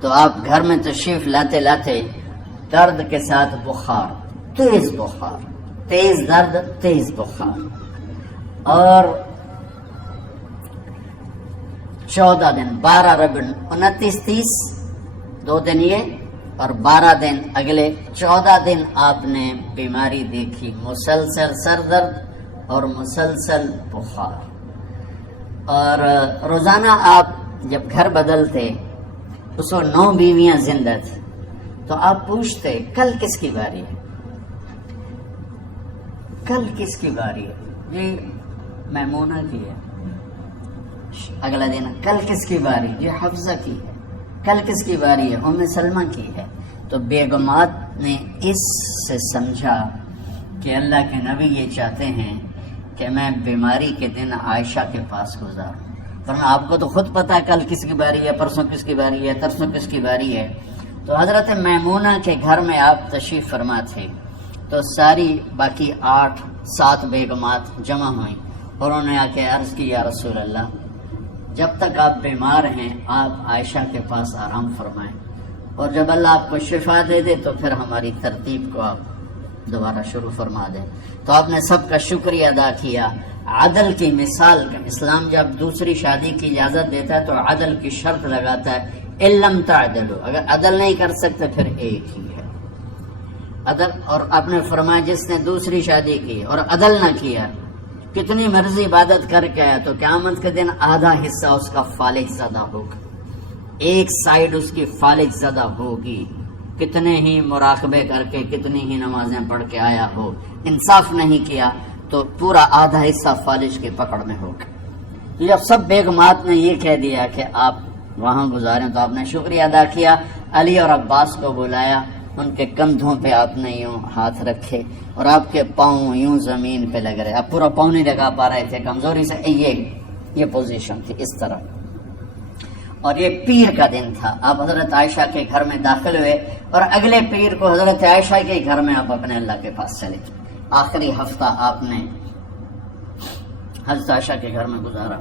تو آپ گھر میں تشریف لاتے لاتے درد کے ساتھ بخار، تیز بخار، تیز درد، تیز بخار، اور 14 دن 12 ربیع 29 30 2 دن یہ اور 12 دن اگلے 14 دن آپ نے بیماری دیکھی، مسلسل سر درد اور مسلسل بخار. اور روزانہ آپ جب گھر بدلتے اس وقت 9 بیویاں زندہ تھیں، تو آپ پوچھتے کل کس کی باری ہے، کل کس کی باری ہے؟ جی میمونہ کی ہے. اگلا دن کل کس کی باری؟ جی حفصہ کی ہے. کل کس کی باری ہے؟ ام سلمہ کی ہے. تو بیگمات نے اس سے سمجھا کہ اللہ کے نبی یہ چاہتے ہیں کہ میں بیماری کے دن عائشہ کے پاس گزاروں، ورنہ آپ کو تو خود پتا ہے کل کس کی باری ہے، پرسوں کس کی باری ہے، ترسوں کس کی باری ہے. تو حضرت میمونہ کے گھر میں آپ تشریف فرما تھے، تو ساری باقی 8-7 بیگمات جمع ہوئیں اور انہوں نے آ کے عرض کی یا رسول اللہ، جب تک آپ بیمار ہیں آپ عائشہ کے پاس آرام فرمائیں، اور جب اللہ آپ کو شفا دے دے تو پھر ہماری ترتیب کو آپ دوبارہ شروع فرما دیں. تو آپ نے سب کا شکریہ ادا کیا. عدل کی مثال کا اسلام جب دوسری شادی کی اجازت دیتا ہے تو عدل کی شرط لگاتا ہے، علم تعدلوا، اگر عدل نہیں کر سکتے پھر ایک ہی ہے عدل. اور آپ نے فرمایا جس نے دوسری شادی کی اور عدل نہ کیا، کتنی مرضی عبادت کر کے آیا، تو قیامت کے دن آدھا حصہ اس کا فالج زدہ ہوگا، ایک سائیڈ اس کی فالج زدہ ہوگی. کتنے ہی مراقبے کر کے کتنی ہی نمازیں پڑھ کے آیا ہو، انصاف نہیں کیا تو پورا آدھا حصہ فالج کی پکڑ میں ہوگا. جب سب بیگمات نے یہ کہہ دیا کہ آپ وہاں گزاریں تو آپ نے شکریہ ادا کیا. علی اور عباس کو بلایا، ان کے کندھوں پہ آپ نے یوں ہاتھ رکھے اور آپ کے پاؤں یوں زمین پہ لگ رہے، آپ پورا پاؤں نہیں لگا پا رہے تھے کمزوری سے، یہ پوزیشن تھی اس طرح. اور یہ پیر کا دن تھا، آپ حضرت عائشہ کے گھر میں داخل ہوئے اور اگلے پیر کو حضرت عائشہ کے گھر میں آپ اپنے اللہ کے پاس چلے. آخری ہفتہ آپ نے حضرت عائشہ کے گھر میں گزارا.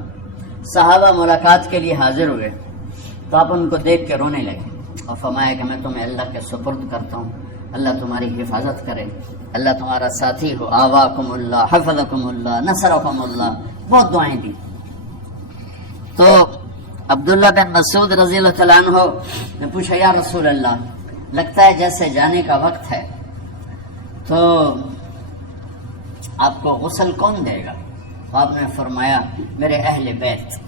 صحابہ ملاقات کے لیے حاضر ہوئے تو آپ ان کو دیکھ کے رونے لگے اور فرمایا کہ میں تمہیں اللہ کے سپرد کرتا ہوں، اللہ تمہاری حفاظت کرے، اللہ تمہارا ساتھی ہو، آواکم اللہ، حفظکم اللہ، نصرکم اللہ. بہت دعائیں دی. تو عبداللہ بن مسعود رضی اللہ تعالیٰ عنہ نے پوچھا یا رسول اللہ، لگتا ہے جیسے جانے کا وقت ہے، تو آپ کو غسل کون دے گا؟ تو آپ نے فرمایا میرے اہل بیت.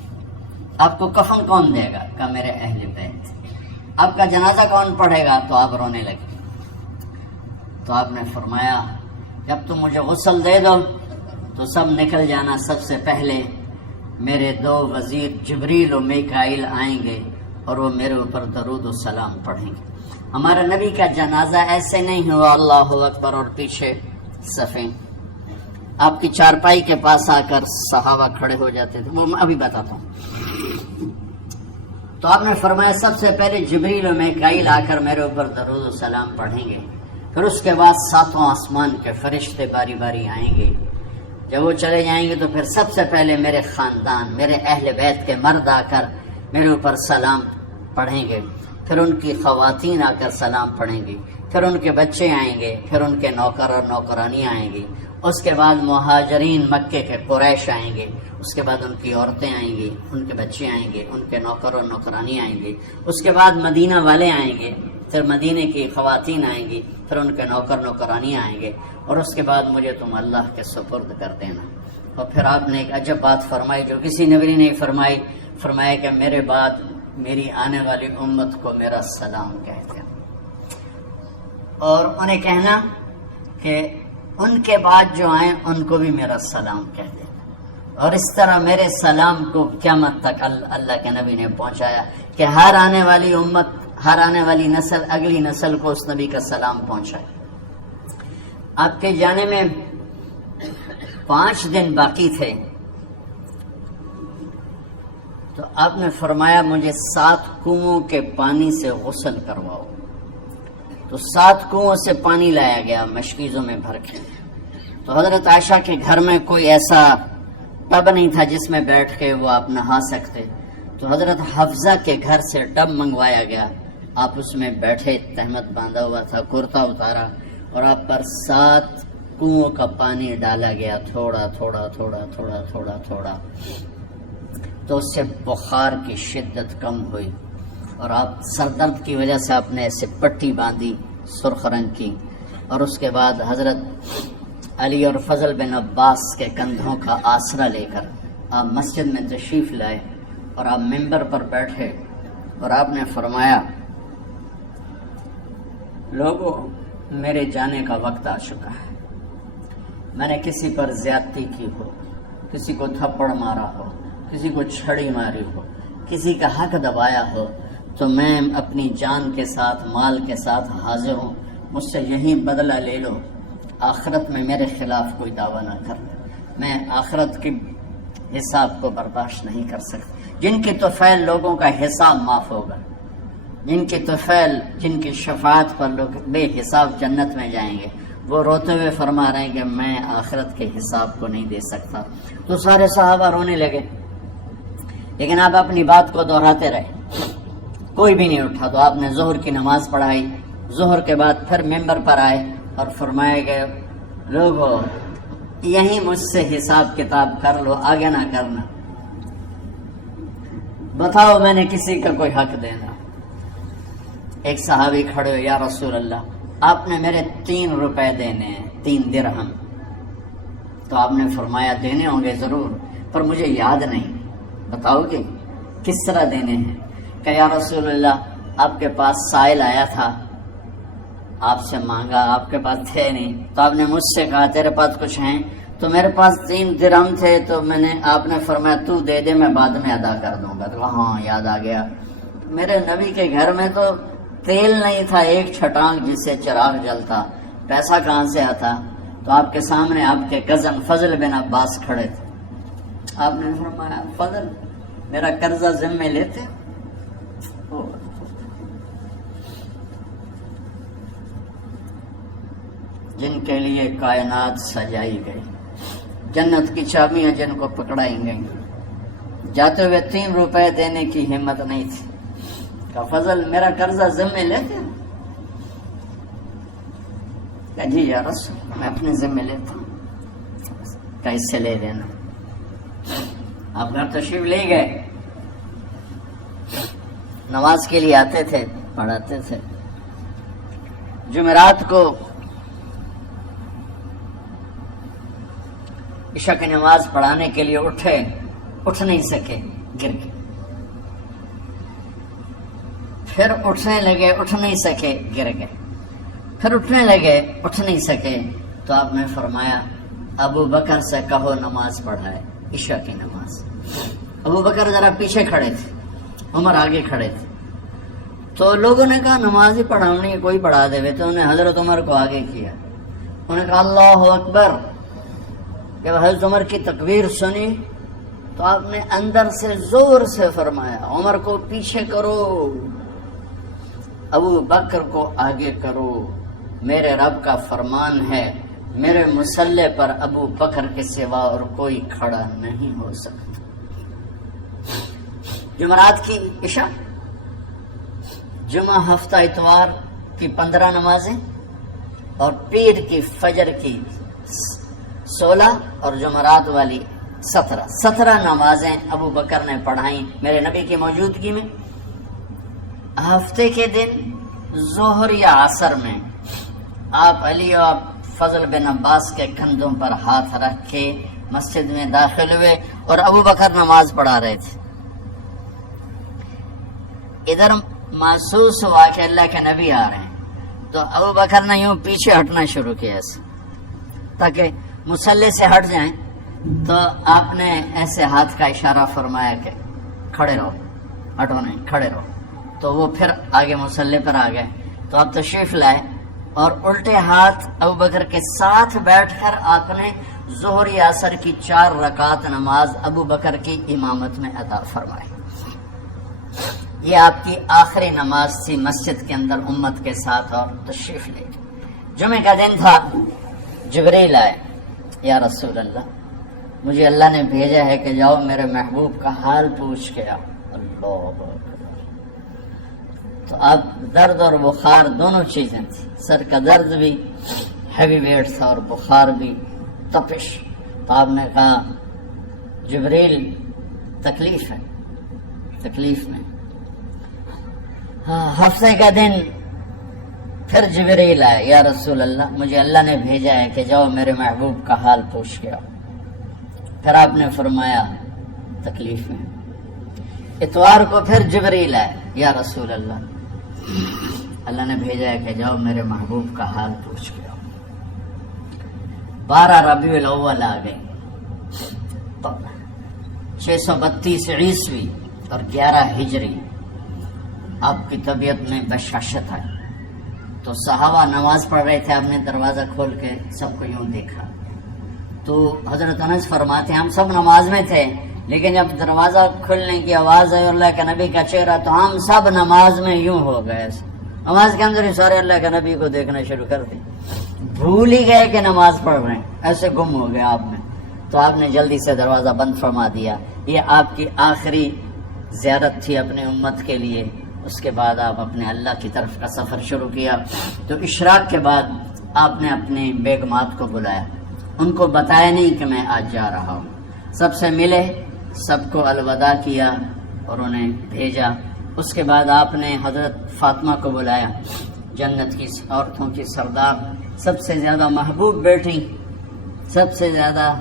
آپ کو کفن کون دے گا؟ کہا میرے اہل بیت. آپ کا جنازہ کون پڑھے گا؟ تو آپ رونے لگے. تو آپ نے فرمایا جب تم مجھے غسل دے دو تو سب نکل جانا، سب سے پہلے میرے 2 وزیر جبریل و میکائیل آئیں گے اور وہ میرے اوپر درود و سلام پڑھیں گے. ہمارا نبی کا جنازہ ایسے نہیں ہوا اللہ اکبر اور پیچھے صفیں، آپ کی چارپائی کے پاس آ کر صحابہ کھڑے ہو جاتے تھے، وہ میں ابھی بتاتا ہوں. تو آپ نے فرمایا سب سے پہلے جبریل و میکائیل آ کر میرے اوپر درود و سلام پڑھیں گے، پھر اس کے بعد 7 آسمان کے فرشتے باری باری آئیں گے. جب وہ چلے جائیں گے تو پھر سب سے پہلے میرے خاندان، میرے اہل بیت کے مرد آ کر میرے اوپر سلام پڑھیں گے، پھر ان کی خواتین آ کر سلام پڑھیں گی، پھر ان کے بچے آئیں گے، پھر ان کے نوکر اور نوکرانیاں آئیں گی، اس کے بعد مہاجرین مکے کے قریش آئیں گے، اس کے بعد ان کی عورتیں آئیں گی، ان کے بچے آئیں گے، ان کے نوکر اور نوکرانی آئیں گے، اس کے بعد مدینہ والے آئیں گے، پھر مدینے کی خواتین آئیں گی، پھر ان کے نوکر نوکرانی آئیں گے، اور اس کے بعد مجھے تم اللہ کے سپرد کر دینا. اور پھر آپ نے ایک عجب بات فرمائی جو کسی نبی نے نہیں فرمائی، فرمایا کہ میرے بعد میری آنے والی امت کو میرا سلام کہتے ہیں، اور انہیں کہنا کہ ان کے بعد جو آئیں ان کو بھی میرا سلام کہہ دیں. اور اس طرح میرے سلام کو قیامت تک اللہ کے نبی نے پہنچایا کہ ہر آنے والی امت، ہر آنے والی نسل اگلی نسل کو اس نبی کا سلام پہنچائے. آپ کے جانے میں 5 دن باقی تھے تو آپ نے فرمایا مجھے 7 کنوؤں کے پانی سے غسل کرواؤ. تو 7 کنوؤں سے پانی لایا گیا مشکیزوں میں بھر کے. تو حضرت عائشہ کے گھر میں کوئی ایسا ٹب نہیں تھا جس میں بیٹھ کے وہ آپ نہا سکتے، تو حضرت حفصہ کے گھر سے ٹب منگوایا گیا آپ اس میں بیٹھے، تہمت باندھا ہوا تھا، کرتا اتارا اور آپ پر 7 کنووں کا پانی ڈالا گیا، تھوڑا تھوڑا تھوڑا تھوڑا تھوڑا تھوڑا، تو اس سے بخار کی شدت کم ہوئی اور آپ سردرد کی وجہ سے آپ نے ایسے پٹی باندھی سرخ رنگ کی، اور اس کے بعد حضرت علی اور فضل بن عباس کے کندھوں کا آسرا لے کر آپ مسجد میں تشریف لائے اور آپ ممبر پر بیٹھے اور آپ نے فرمایا، لوگوں میرے جانے کا وقت آ چکا ہے، میں نے کسی پر زیادتی کی ہو، کسی کو تھپڑ مارا ہو، کسی کو چھڑی ماری ہو، کسی کا حق دبایا ہو، تو میں اپنی جان کے ساتھ، مال کے ساتھ حاضر ہوں، مجھ سے یہی بدلہ لے لو، آخرت میں میرے خلاف کوئی دعویٰ نہ کر، میں آخرت کی حساب کو برداشت نہیں کر سکتا۔ جن کی طفیل لوگوں کا حساب معاف ہوگا، جن کی طفیل، جن کی شفاعت پر لوگ بے حساب جنت میں جائیں گے، وہ روتے ہوئے فرما رہے ہیں کہ میں آخرت کے حساب کو نہیں دے سکتا۔ تو سارے صحابہ رونے لگے، لیکن آپ اپنی بات کو دہراتے رہے، کوئی بھی نہیں اٹھا۔ تو آپ نے ظہر کی نماز پڑھائی، ظہر کے بعد پھر ممبر پر آئے اور فرمایا کہ لوگوں یہیں مجھ سے حساب کتاب کر لو، آگے نہ کرنا، بتاؤ میں نے کسی کا کوئی حق دینا۔ ایک صحابی کھڑے ہوئے، یا رسول اللہ آپ نے میرے 3 روپے دینے ہیں، 3 درہم۔ تو آپ نے فرمایا دینے ہوں گے ضرور، پر مجھے یاد نہیں، بتاؤ گے کس طرح دینے ہیں؟ کہ یا رسول اللہ آپ کے پاس سائل آیا تھا، آپ سے مانگا، آپ کے پاس تھے نہیں، تو آپ نے مجھ سے کہا تیرے پاس کچھ ہیں؟ تو میرے پاس 3 درہم تھے، تو آپ نے فرمایا تو دے دے، میں بعد میں ادا کر دوں گا۔ تو ہاں یاد آ گیا، میرے نبی کے گھر میں تو تیل نہیں تھا، ایک چھٹانگ جس سے چراغ جلتا، پیسہ کہاں سے آتا؟ تو آپ کے سامنے آپ کے کزن فضل بن عباس کھڑے تھے، آپ نے فرمایا فضل میرا قرضہ ذمہ لیتے؟ جن کے لیے کائنات سجائی گئی، جنت کی چابیاں جن کو پکڑائی گئی، جاتے ہوئے 3 روپے دینے کی ہمت نہیں تھی، کہ فضل میرا قرضہ ذمہ لیتے؟ کہ جی یا رسول میں اپنے ذمہ لیتا ہوں، کہ اس سے لے لینا۔ آپ گھر تشریف لے گئے، نماز کے لیے آتے تھے، پڑھاتے تھے۔ جمعرات کو عشاء کی نماز پڑھانے کے لیے اٹھ نہیں سکے، گر گئے، پھر اٹھنے لگے، اٹھ نہیں سکے، گر گئے، پھر اٹھنے لگے، اٹھ نہیں سکے۔ تو آپ نے فرمایا ابو بکر سے کہو نماز پڑھائے، عشاء کی نماز۔ ابو بکر ذرا پیچھے کھڑے تھے، عمر آگے کھڑے تھے، تو لوگوں نے کہا نماز ہی پڑھاؤنی ہے، کوئی پڑھا دے۔ تو انہیں حضرت عمر کو آگے کیا، انہوں نے کہا اللہ اکبر۔ جب حضرت عمر کی تکبیر سنی تو آپ نے اندر سے زور سے فرمایا عمر کو پیچھے کرو، ابو بکر کو آگے کرو، میرے رب کا فرمان ہے میرے مصلی پر ابو بکر کے سوا اور کوئی کھڑا نہیں ہو سکتا۔ جمعرات کی عشاء، جمعہ ہفتہ اتوار کی 15 نمازیں اور پیر کی فجر کی 16 اور جمعرات والی 17 نمازیں ابو بکر نے پڑھائیں میرے نبی کی موجودگی میں۔ ہفتے کے دن ظہر یا عصر میں آپ علی اور فضل بن عباس کے کندھوں پر ہاتھ رکھ کے مسجد میں داخل ہوئے اور ابو بکر نماز پڑھا رہے تھے۔ ادھر محسوس ہوا کہ اللہ کے نبی آ رہے ہیں، تو ابو بکر نے یوں پیچھے ہٹنا شروع کیا ایسے تاکہ مصلی سے ہٹ جائیں۔ تو آپ نے ایسے ہاتھ کا اشارہ فرمایا کہ کھڑے رہو، ہٹو نہیں، کھڑے رہو۔ تو وہ پھر آگے مصلی پر آ گئے۔ تو آپ تشریف لائے اور الٹے ہاتھ ابو بکر کے ساتھ بیٹھ کر آپ نے ظہر یا عصر کی 4 رکعت نماز ابو بکر کی امامت میں ادا فرمائی۔ یہ آپ کی آخری نماز تھی مسجد کے اندر امت کے ساتھ، اور تشریف لے گئے۔ جمعے کا دن تھا، جبریل آئے، یا رسول اللہ مجھے اللہ نے بھیجا ہے کہ جاؤ میرے محبوب کا حال پوچھ کے آؤ۔ اللہ اکبر۔ تو اب درد اور بخار دونوں چیزیں تھیں، سر کا درد بھی ہیوی ویٹ تھا اور بخار بھی، تپش. تو آپ نے کہا جبریل تکلیف ہے، تکلیف میں. ہفتے کا دن پھر جبریل آئے، یا رسول اللہ مجھے اللہ نے بھیجا ہے کہ جاؤ میرے محبوب کا حال پوچھ کے آؤ. پھر آپ نے فرمایا تکلیف میں. اتوار کو پھر جبریل آئے، یا رسول اللہ اللہ نے بھیجا ہے کہ جاؤ میرے محبوب کا حال پوچھ کے آؤ. 12 ربیع الاول آ گئے، 632 عیسوی اور 11 ہجری. آپ کی طبیعت میں بشاشت آئی. تو صحابہ نماز پڑھ رہے تھے، آپ نے دروازہ کھول کے سب کو یوں دیکھا. تو حضرت انس فرماتے ہیں ہم سب نماز میں تھے، لیکن جب دروازہ کھلنے کی آواز آئی اللہ کے نبی کا چہرہ تو ہم سب نماز میں یوں ہو گئے. نماز کے اندر ہی سارے اللہ کے نبی کو دیکھنا شروع کر دی، بھول ہی گئے کہ نماز پڑھ رہے ہیں، ایسے گم ہو گئے آپ میں. تو آپ نے جلدی سے دروازہ بند فرما دیا. یہ آپ کی آخری زیارت تھی اپنی امت کے لیے. اس کے بعد آپ اپنے اللہ کی طرف کا سفر شروع کیا. تو اشراق کے بعد آپ نے اپنی بیگمات کو بلایا، ان کو بتایا نہیں کہ میں آج جا رہا ہوں. سب سے ملے، سب کو الوداع کیا اور انہیں بھیجا. اس کے بعد آپ نے حضرت فاطمہ کو بلایا، جنت کی عورتوں کی سردار، سب سے زیادہ محبوب بیٹی، سب سے زیادہ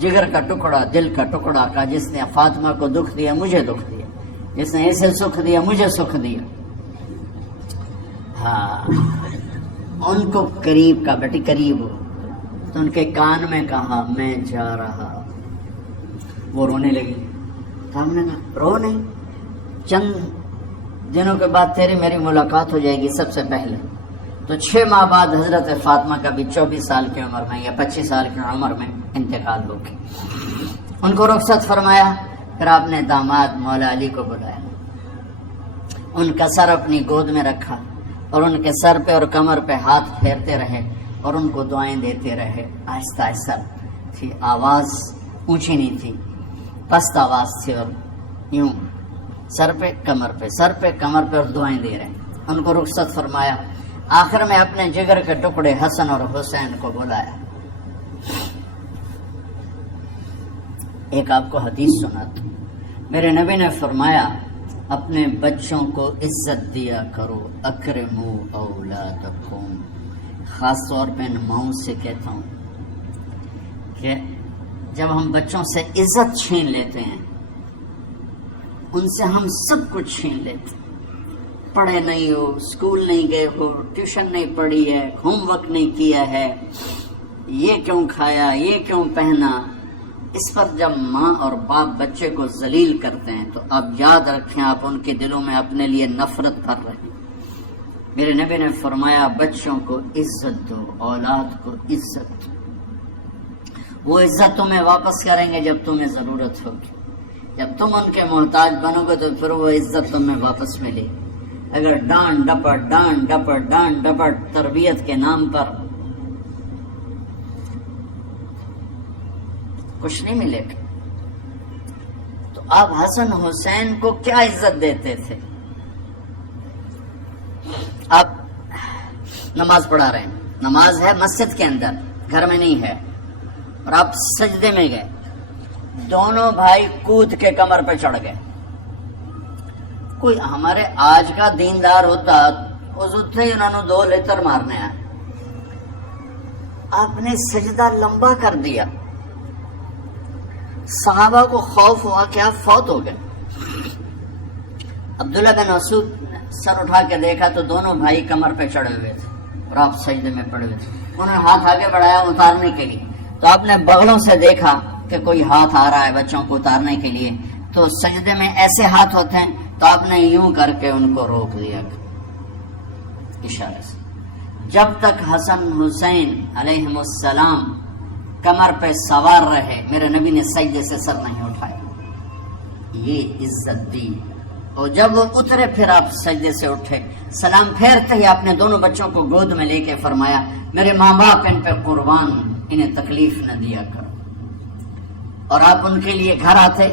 جگر کا ٹکڑا، دل کا ٹکڑا کا، جس نے فاطمہ کو دکھ دیا مجھے دکھ دیا، جس نے اسے سکھ دیا مجھے سکھ دیا. ہاں ان کو قریب کا، بیٹی قریب ہو. تو ان کے کان میں کہا میں جا رہا. وہ رونے لگی. تو ہم نے کہا رو نہیں، چند دنوں کے بعد تیری میری ملاقات ہو جائے گی سب سے پہلے. تو 6 ماہ بعد حضرت فاطمہ کا بھی 24 سال کی عمر میں یا 25 سال کی عمر میں انتقال ہو گیا. ان کو رخصت فرمایا. پھر آپ نے داماد مولا علی کو بلایا، ان کا سر اپنی گود میں رکھا اور ان کے سر پہ اور کمر پہ ہاتھ پھیرتے رہے اور ان کو دعائیں دیتے رہے. آہستہ آہستہ تھی، آواز اونچی نہیں تھی، پست آواز تھی، اور یوں سر پہ کمر پہ، سر پہ کمر پہ، اور دعائیں دے رہے. ان کو رخصت فرمایا. آخر میں اپنے جگر کے ٹکڑے حسن اور حسین کو بلایا. ایک آپ کو حدیث سناتا. میرے نبی نے فرمایا اپنے بچوں کو عزت دیا کرو، اکرموا اولادکم. خاص طور پہ ان ماؤں سے کہتا ہوں کہ جب ہم بچوں سے عزت چھین لیتے ہیں، ان سے ہم سب کچھ چھین لیتے. پڑھے نہیں ہو، اسکول نہیں گئے ہو، ٹیوشن نہیں پڑھی ہے، ہوم ورک نہیں کیا ہے، یہ کیوں کھایا، یہ کیوں پہنا. اس پر جب ماں اور باپ بچے کو ذلیل کرتے ہیں تو اب یاد رکھیں آپ ان کے دلوں میں اپنے لیے نفرت بھر رہے ہیں. میرے نبی نے فرمایا بچوں کو عزت دو، اولاد کو عزت دو. وہ عزت تمہیں واپس کریں گے جب تمہیں ضرورت ہوگی. جب تم ان کے محتاج بنو گے تو پھر وہ عزت تمہیں واپس ملے. اگر ڈانٹ ڈپٹ ڈانٹ ڈپٹ ڈانٹ ڈپٹ تربیت کے نام پر کچھ نہیں ملے گا. تو آپ حسن حسین کو کیا عزت دیتے تھے؟ آپ نماز پڑھا رہے ہیں، نماز ہے مسجد کے اندر، گھر میں نہیں ہے، اور آپ سجدے میں گئے، دونوں بھائی کود کے کمر پہ چڑھ گئے. کوئی ہمارے آج کا دیندار ہوتا اس اتنے ہی انہوں نے 2 لیتر مارنے آئے. آپ نے سجدہ لمبا کر دیا. صحابہ کو خوف ہوا کہ آپ فوت ہو گئے. عبداللہ بن مسعود نے سر اٹھا کے دیکھا تو دونوں بھائی کمر پہ چڑھے ہوئے تھے اور آپ سجدے میں پڑے ہوئے تھے. انہوں نے ہاتھ آگے بڑھایا اتارنے کے لیے، تو آپ نے بغلوں سے دیکھا کہ کوئی ہاتھ آ رہا ہے بچوں کو اتارنے کے لیے. تو سجدے میں ایسے ہاتھ ہوتے ہیں، تو آپ نے یوں کر کے ان کو روک دیا اشارے سے. جب تک حسن حسین علیہم السلام کمر پہ سوار رہے میرے نبی نے سجدے سے سر نہیں اٹھایا. یہ عزت دی. اور جب وہ اترے پھر آپ سجدے سے اٹھے، سلام پھیرتے ہی آپ نے دونوں بچوں کو گود میں لے کے فرمایا میرے ماں باپ ان پہ قربان، انہیں تکلیف نہ دیا کرو. اور آپ ان کے لیے گھر آتے،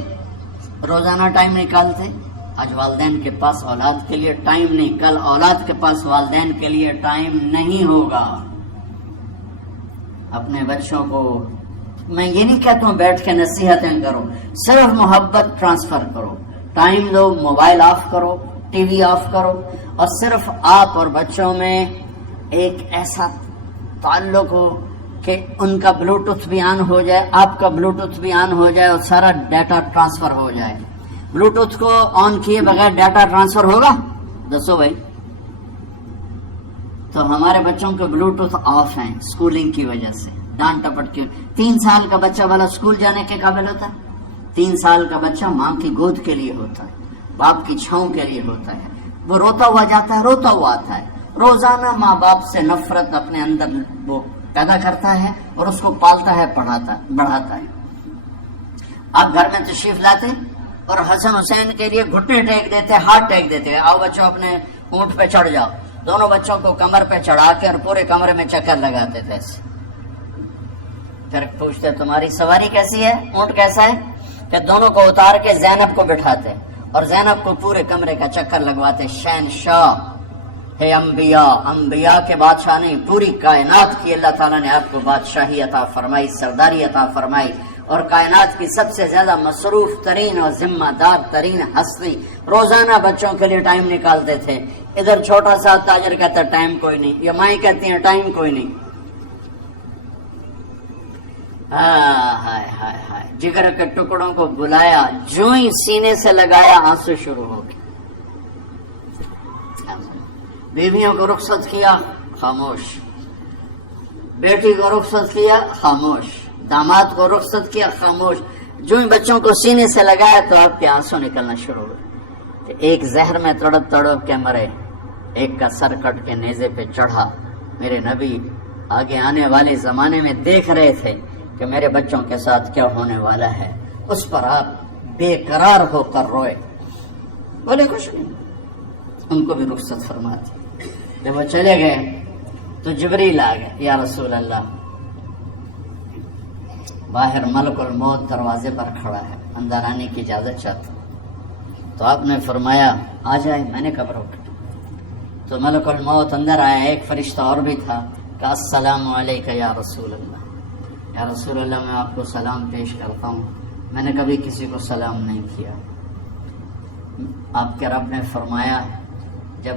روزانہ ٹائم نکالتے، آج والدین کے پاس اولاد کے لیے ٹائم نہیں، کل اولاد کے پاس والدین کے لیے ٹائم نہیں ہوگا. اپنے بچوں کو میں یہ نہیں کہتا ہوں بیٹھ کے نصیحتیں کرو، صرف محبت ٹرانسفر کرو، ٹائم دو، موبائل آف کرو، ٹی وی آف کرو، اور صرف آپ اور بچوں میں ایک ایسا تعلق ہو کہ ان کا بلوٹوتھ بھی آن ہو جائے، آپ کا بلوٹوتھ بھی آن ہو جائے اور سارا ڈیٹا ٹرانسفر ہو جائے. بلوٹوتھ کو آن کیے بغیر ڈیٹا ٹرانسفر ہوگا؟ دسو بھائی. تو ہمارے بچوں کے بلوٹوتھ آف ہیں اسکولنگ کی وجہ سے، ڈانٹ ٹپٹ کی. 3 سال کا بچہ والا اسکول جانے کے قابل ہوتا ہے؟ 3 سال کا بچہ ماں کی گود کے لیے ہوتا ہے، باپ کی چھاؤں کے لیے ہوتا ہے. وہ روتا ہوا جاتا ہے، روتا ہوا آتا ہے. روزانہ ماں باپ سے نفرت اپنے اندر وہ پیدا کرتا ہے اور اس کو پالتا ہے، بڑھاتا ہے. آپ گھر میں تشریف لاتے اور حسن حسین کے لیے گھٹنے ٹیک دیتے، ہاتھ ٹیک دیتے، آؤ بچوں اپنے اونٹ پہ چڑھ جاؤ. دونوں بچوں کو کمر پہ چڑھا کے اور پورے کمرے میں چکر لگاتے تھے ایسے. پھر پوچھتے تمہاری سواری کیسی ہے، اونٹ کیسا ہے؟ کہ دونوں کو اتار کے زینب کو بٹھاتے اور زینب کو پورے کمرے کا چکر لگواتے. شہنشاہ ہے انبیاء کے بادشاہ نہیں، پوری کائنات کی اللہ تعالیٰ نے آپ کو بادشاہی عطا فرمائی، سرداری عطا فرمائی، اور کائنات کی سب سے زیادہ مصروف ترین اور ذمہ دار ترین ہستی روزانہ بچوں کے لیے ٹائم نکالتے تھے. ادھر چھوٹا سا تاجر کہتا ہے ٹائم کوئی نہیں، یہ مائیں کہتی ہیں ٹائم کوئی نہیں. ہائے ہائے ہائے، جگر کے ٹکڑوں کو بلایا، جو ہی سینے سے لگایا آنسو شروع ہو گئے. بیویوں کو رخصت کیا، خاموش. بیٹی کو رخصت کیا، خاموش. داماد کو رخصت کیا، خاموش. جو ہی بچوں کو سینے سے لگایا تو آپ کے آنسو نکلنا شروع ہوئے. کہ ایک زہر میں تڑپ تڑپ کے مرے، ایک کا سر کٹ کے نیزے پہ چڑھا. میرے نبی آگے آنے والے زمانے میں دیکھ رہے تھے کہ میرے بچوں کے ساتھ کیا ہونے والا ہے. اس پر آپ بے قرار ہو کر روئے، بولے کچھ نہیں. ان کو بھی رخصت فرما دی. جب وہ چلے گئے تو جبریل آ گئے، یا رسول اللہ باہر ملک الموت دروازے پر کھڑا ہے، اندر آنے کی اجازت چاہتا. تو آپ نے فرمایا آ جائے. میں نے کب روکا؟ تو ملک الموت اندر آیا. ایک فرشتہ اور بھی تھا، کہا السلام علیکہ یا رسول اللہ. یا رسول اللہ میں آپ کو سلام پیش کرتا ہوں، میں نے کبھی کسی کو سلام نہیں کیا. آپ کے رب نے فرمایا جب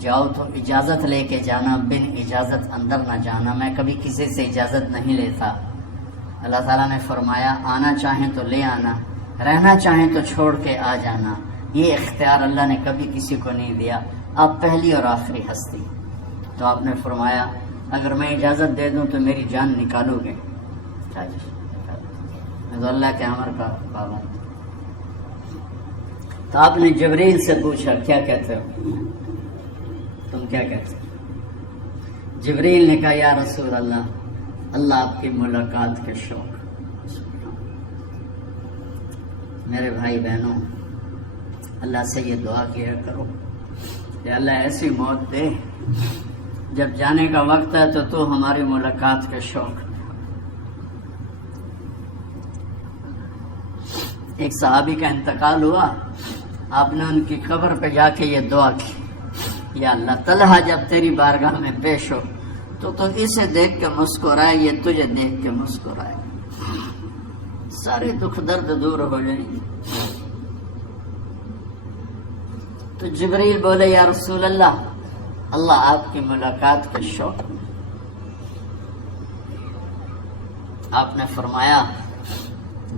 جاؤ تو اجازت لے کے جانا، بن اجازت اندر نہ جانا. میں کبھی کسی سے اجازت نہیں لیتا. اللہ تعالیٰ نے فرمایا آنا چاہیں تو لے آنا، رہنا چاہیں تو چھوڑ کے آ جانا. یہ اختیار اللہ نے کبھی کسی کو نہیں دیا. آپ پہلی اور آخری ہستی. تو آپ نے فرمایا اگر میں اجازت دے دوں تو میری جان نکالو گے؟ میں تو اللہ کے امر کا پابند. تو آپ نے جبریل سے پوچھا کیا کہتے ہو، تم کیا کہتے ہو؟ جبریل نے کہا یا رسول اللہ، اللہ آپ کی ملاقات کے شوق. میرے بھائی بہنوں، اللہ سے یہ دعا کیا کرو کہ اللہ ایسی موت دے جب جانے کا وقت ہے تو ہماری ملاقات کے شوق. ایک صحابی کا انتقال ہوا، آپ نے ان کی قبر پہ جا کے یہ دعا کی، یا اللہ طلحہ جب تیری بارگاہ میں پیش ہو تو اسے دیکھ کے مسکرائے، یہ تجھے دیکھ کے مسکرائے، سارے دکھ درد دور ہو جائیں گے. تو جبریل بولے یا رسول اللہ، اللہ آپ کی ملاقات کے شوق. آپ نے فرمایا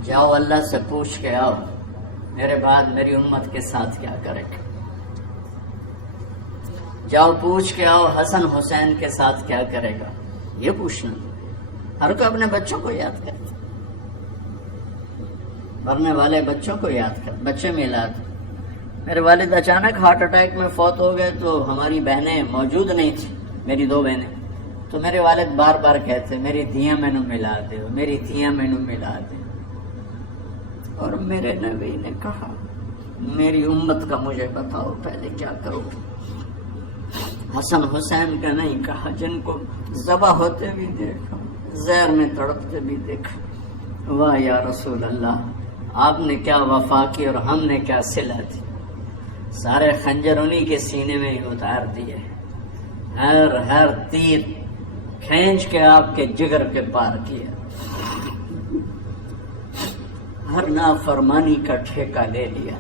جاؤ اللہ سے پوچھ کے آؤ میرے بعد میری امت کے ساتھ کیا کرے گا. جاؤ پوچھ کے آؤ حسن حسین کے ساتھ کیا کرے گا. یہ پوچھنا ہر کوئی اپنے بچوں کو یاد کرے، مرنے والے بچوں کو یاد کر. بچے میلاد، میرے والد اچانک ہارٹ اٹیک میں فوت ہو گئے تو ہماری بہنیں موجود نہیں تھی، میری 2 بہنیں. تو میرے والد بار بار کہتے میری دھیاں مینو ملا دے، میری دھیاں مینو ملا دے. اور میرے نبی نے کہا میری امت کا مجھے بتاؤ پہلے کیا کرو. حسن حسین کا نہیں کہا، جن کو ذبح ہوتے بھی دیکھا، زہر میں تڑپتے بھی دیکھا. واہ یا رسول اللہ، آپ نے کیا وفا کی اور ہم نے کیا صلہ دی. سارے خنجر انہی کے سینے میں ہی اتار دیے، ہر تیر کھینچ کے آپ کے جگر کے پار کیا، ہر نافرمانی کا ٹھیکہ لے لیا۔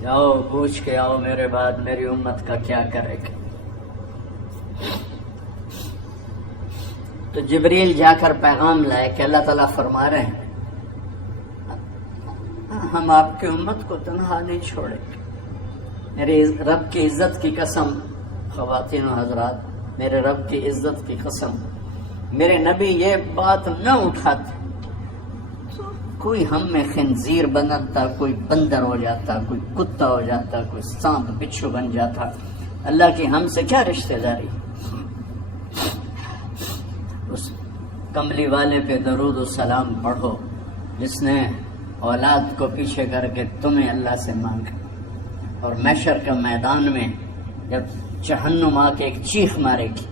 جاؤ پوچھ کے آؤ میرے بعد میری امت کا کیا کرے گا۔ تو جبریل جا کر پیغام لائے کہ اللہ تعالیٰ فرما رہے ہیں ہم آپ کی امت کو تنہا نہیں چھوڑیں گے۔ میرے رب کی عزت کی قسم، خواتین و حضرات، میرے رب کی عزت کی قسم، میرے نبی یہ بات نہ اٹھاتے تو کوئی ہم میں خنزیر بنتا، کوئی بندر ہو جاتا، کوئی کتا ہو جاتا، کوئی سانپ بچھو بن جاتا۔ اللہ کی ہم سے کیا رشتہ داری؟ اس کملی والے پہ درود و سلام پڑھو جس نے اولاد کو پیچھے کر کے تمہیں اللہ سے مانگا، اور محشر کا میدان میں جب جہنم آ کے ایک چیخ مارے گی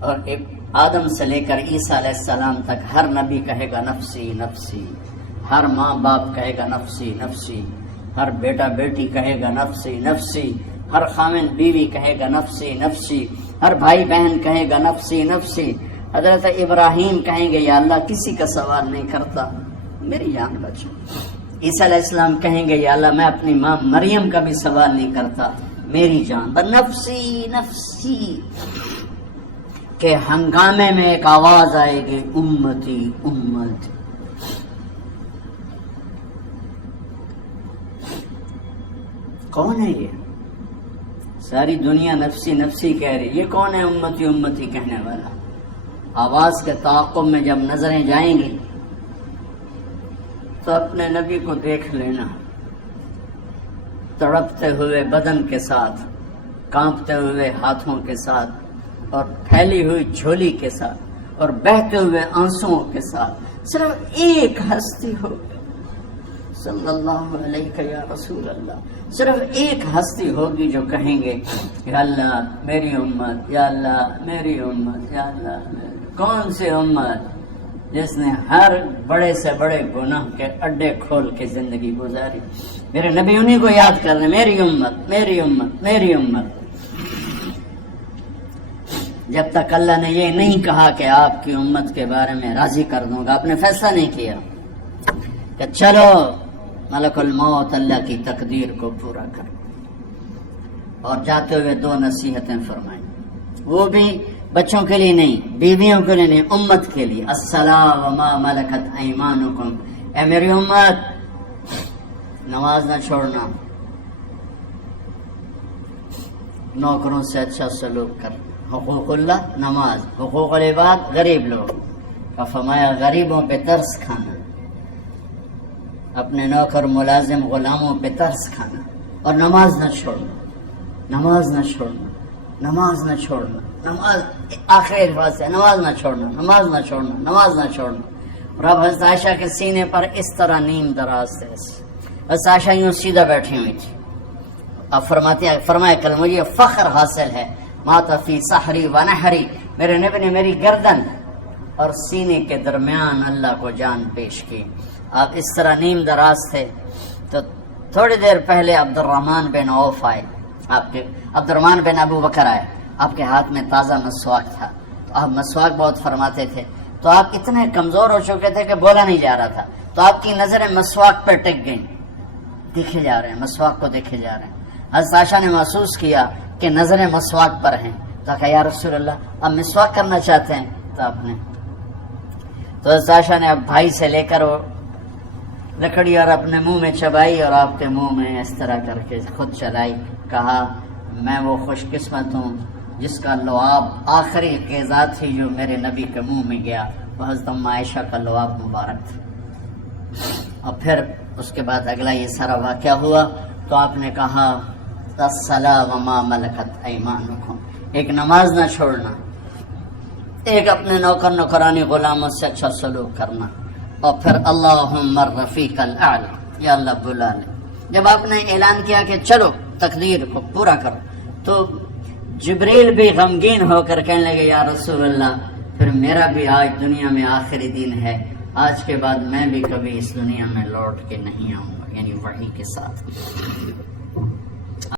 اور ایک آدم سے لے کر عیسیٰ علیہ السلام تک ہر نبی کہے گا نفسی نفسی، ہر ماں باپ کہے گا نفسی نفسی، ہر بیٹا بیٹی کہے گا نفسی نفسی، ہر خاوند بیوی کہے گا نفسی نفسی، ہر بھائی بہن کہے گا نفسی نفسی۔ حضرت ابراہیم کہیں گے یا اللہ کسی کا سوال نہیں کرتا، میری جان بچو۔ عیسیٰ علیہ السلام کہیں گے یا اللہ میں اپنی ماں مریم کا بھی سوال نہیں کرتا، میری جان بس نفسی نفسی۔ کہ ہنگامے میں ایک آواز آئے گی امتی امتی۔ کون ہے یہ؟ ساری دنیا نفسی نفسی کہہ رہی، یہ کون ہے امتی امتی کہنے والا؟ آواز کے تعاقب میں جب نظریں جائیں گی تو اپنے نبی کو دیکھ لینا، تڑپتے ہوئے بدن کے ساتھ، کانپتے ہوئے ہاتھوں کے ساتھ، اور پھیلی ہوئی جھولی کے ساتھ، اور بہتے ہوئے آنسوؤں کے ساتھ۔ صرف ایک ہستی ہوگی، صلی اللہ علیہ یا رسول اللہ، صرف ایک ہستی ہوگی جو کہیں گے یا اللہ میری امت، یا اللہ میری امت، یا اللہ میری۔ کون سی امت؟ جس نے ہر بڑے سے بڑے گناہ کے اڈے کھول کے زندگی گزاری۔ میرے نبی انہی کو یاد کر رہے، میری امت میری امت میری امت۔ جب تک اللہ نے یہ نہیں کہا کہ آپ کی امت کے بارے میں راضی کر دوں گا، آپ نے فیصلہ نہیں کیا کہ چلو ملک الموت اللہ کی تقدیر کو پورا کر، اور جاتے ہوئے دو نصیحتیں فرمائیں، وہ بھی بچوں کے لیے نہیں، بیویوں کے لیے نہیں، امت کے لیے۔ الصلاۃ وما ملکت ایمانکم، اے میری امت نماز نہ چھوڑنا، نوکروں سے اچھا سلوک کر، حقوق اللہ نماز، حقوق العباد غریب لوگ کا فرمایا غریبوں پہ ترس کھانا، اپنے نوکر ملازم غلاموں پہ ترس کھانا، اور نماز نہ چھوڑنا، نماز نہ چھوڑنا، نماز نہ چھوڑنا، نماز آخری الفاظ ہے، نماز نہ چھوڑنا، نماز نہ چھوڑنا، نماز نہ چھوڑنا۔ اور اب حضرت عائشہ کے سینے پر اس طرح نیم دراز تھے، حضرت عائشہ یوں سیدھا بیٹھی ہوئی تھی۔ اب فرمایا کل مجھے فخر حاصل ہے، مات فی سحری و نحری، میرے نبی نے میری گردن اور سینے کے درمیان اللہ کو جان پیش کی۔ آپ اس طرح نیم دراز تھے تو تھوڑی دیر پہلے عبد الرحمن بن عوف آئے، آپ کے عبد الرحمن بن ابو بکر آئے، آپ کے ہاتھ میں تازہ مسواک تھا، تو آپ مسواک بہت فرماتے تھے، تو آپ اتنے کمزور ہو چکے تھے کہ بولا نہیں جا رہا تھا، تو آپ کی نظریں مسواک پر ٹک گئیں، دیکھے جا رہے ہیں، مسواک کو دیکھے جا رہے ہیں۔ حضرت عائشہ نے محسوس کیا کہ نظریں مسواک پر ہیں، تو کہا یا رسول اللہ آپ مسواک کرنا چاہتے ہیں؟ تو آپ نے تو حضرت عائشہ نے اب بھائی سے لے کر وہ لکڑی اور اپنے منہ میں چبائی اور آپ کے منہ میں اس طرح کر کے خود چلائی، کہا میں وہ خوش قسمت ہوں جس کا لعاب آخری غذا تھی جو میرے نبی کے منہ میں گیا، وہ حضرت ام عائشہ کا لعاب مبارک تھا۔ اور پھر اس کے بعد اگلا یہ سارا واقعہ ہوا، تو آپ نے کہا الصلاۃ وما ملکت ایمانکم، ایک نماز نہ چھوڑنا، ایک اپنے نوکر نوکرانی غلاموں سے اچھا سلوک کرنا، اور پھر اللہم الرفیق الاعلی، یا اللہ بلا لے۔ جب آپ نے اعلان کیا کہ چلو تقدیر کو پورا کرو، تو جبریل بھی غمگین ہو کر کہنے لگے یا رسول اللہ پھر میرا بھی آج دنیا میں آخری دن ہے، آج کے بعد میں بھی کبھی اس دنیا میں لوٹ کے نہیں آؤں گا، یعنی وحی کے ساتھ۔